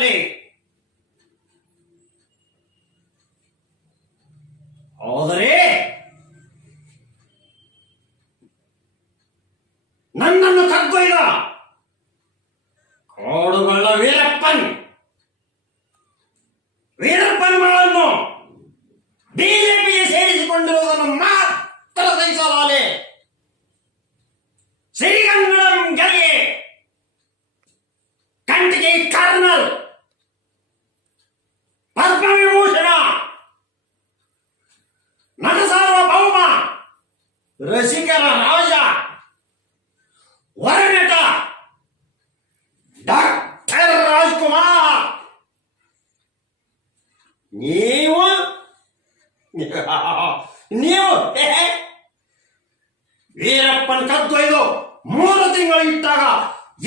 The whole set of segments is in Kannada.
ಕಾಲದಲ್ಲಿ ಹೋದರೆ ನನ್ನನ್ನು ಕದ್ದೊಯ್ದ ಕೋಡುಗೊಳ್ಳ ವೀರಪ್ಪನ್ ಮಗಳನ್ನು ಬಿಜೆಪಿಗೆ ಸೇರಿಸಿಕೊಂಡಿರುವುದನ್ನು ಮಾತ್ರ ಸಹಿಸಲಾರೆ. ಸಿರಿಗನ್ನಡಂ ಗೆಲ್ಗೆ ಕಂಟಿಗೆ ಕರ್ನಲ್ ಪದ್ಮವಿಭೂಷಣ ನಟ ಸಾರ್ವಭೌಮ ರಸಿಕರ ರಾಜ ವರನಟ ಡಾಕ್ಟರ್ ರಾಜ್ಕುಮಾರ್ ನೀವು ವೀರಪ್ಪನ್ ಕದ್ದೊಯ್ದು 3 ತಿಂಗಳು ಇಟ್ಟಾಗ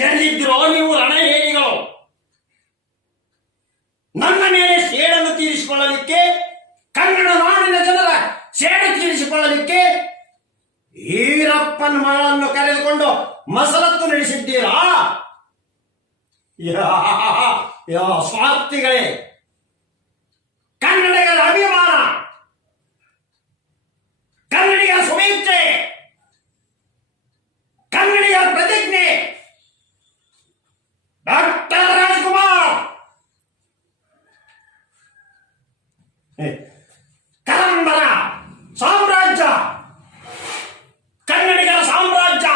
ಎಲ್ಲಿದ್ದಿರೋ ನೀವು ರಣಹೇಡಿಗಳು? ನನ್ನ ಮೇಲೆ ಸೇಡನ್ನು ತೀರಿಸಿಕೊಳ್ಳಲಿಕ್ಕೆ, ಕನ್ನಡ ನಾಡಿನ ಜನರ ಸೇಡು ತೀರಿಸಿಕೊಳ್ಳಲಿಕ್ಕೆ ವೀರಪ್ಪನ್ ಮಗಳನ್ನು ಕರೆದುಕೊಂಡು ಮಸಲತ್ತು ನಡೆಸಿದ್ದೀರಾ? ಸ್ವಾರ್ಥಿಗಳೇ, ಕನ್ನಡಿಗರ ಅಭಿಮಾನ, ಕನ್ನಡಿಗರ ಸುಮೀಕ್ಷೆ, ಕನ್ನಡಿಗರ ಪ್ರತಿಜ್ಞೆ ಡಾಕ್ಟರ್ ರಾಜ್ಕುಮಾರ್ ಕರಂಬರ ಸಾಮ್ರಾಜ್ಯ, ಕನ್ನಡಿಗರ ಸಾಮ್ರಾಜ್ಯ,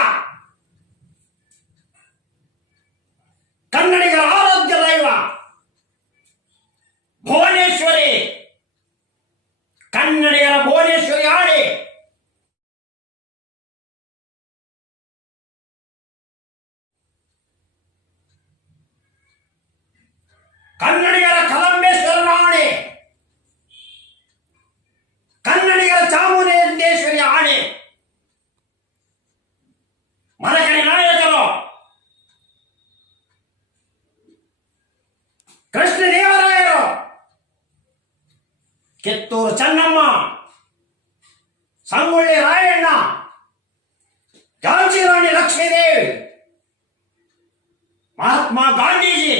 ಕನ್ನಡಿಗರ ಆರಾಧ್ಯ ದೈವ ಭುವನೇಶ್ವರಿ, ಕನ್ನಡಿಗರ ಭುವನೇಶ್ವರಿ ಆಡಿ ಕನ್ನಡಿಗರ ಕಲಂಬೇಶ್ವರನ ಆಣೆ, ಕನ್ನಡಿಗರ ಚಾಮುಂಡೇಶ್ವರಿ ಆಣೆ, ಮರಕರಿ ನಾಯಕರು ಕೃಷ್ಣದೇವರಾಯರು, ಕಿತ್ತೂರು ಚೆನ್ನಮ್ಮ, ಸಂಗೊಳ್ಳಿ ರಾಯಣ್ಣ, ಝಾನ್ಸಿ ರಾಣಿ ಲಕ್ಷ್ಮೀದೇವಿ, ಮಹಾತ್ಮ ಗಾಂಧೀಜಿ,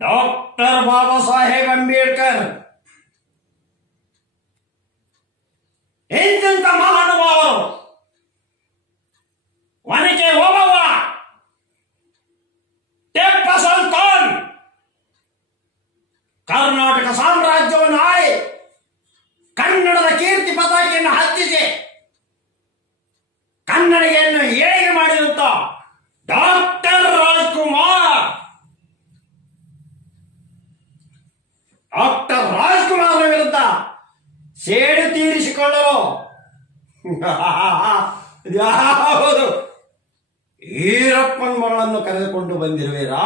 ಡಾಕ್ಟರ್ ಬಾಬಾ ಸಾಹೇಬ್ ಅಂಬೇಡ್ಕರ್, ಇಂಥ ಮಹಾನುಭಾವರು, ಒನಕೆ ಓಬವ್ವ, ಟಿಪ್ಪು ಸುಲ್ತಾನ್ ಕರ್ನಾಟಕ ಸಾಮ್ರಾಜ್ಯವನ್ನು ಆಳಿ ಕನ್ನಡದ ಕೀರ್ತಿ ಪತಾಕೆಯನ್ನು ಹತ್ತಿಸಿ ಕನ್ನಡಿಗೆಯನ್ನು ಏಳಿಗೆ ಮಾಡಿದಂತ ಡಾಕ್ಟರ್ ರಾಜ್ಕುಮಾರ್, ಡಾಕ್ಟರ್ ರಾಜ್ಕುಮಾರ್ ವಿರುದ್ಧ ಸೇಡು ತೀರಿಸಿಕೊಳ್ಳಲು ಯಾವುದು ವೀರಪ್ಪನ್ ಮಗಳನ್ನು ಕರೆದುಕೊಂಡು ಬಂದಿರುವಿರಾ?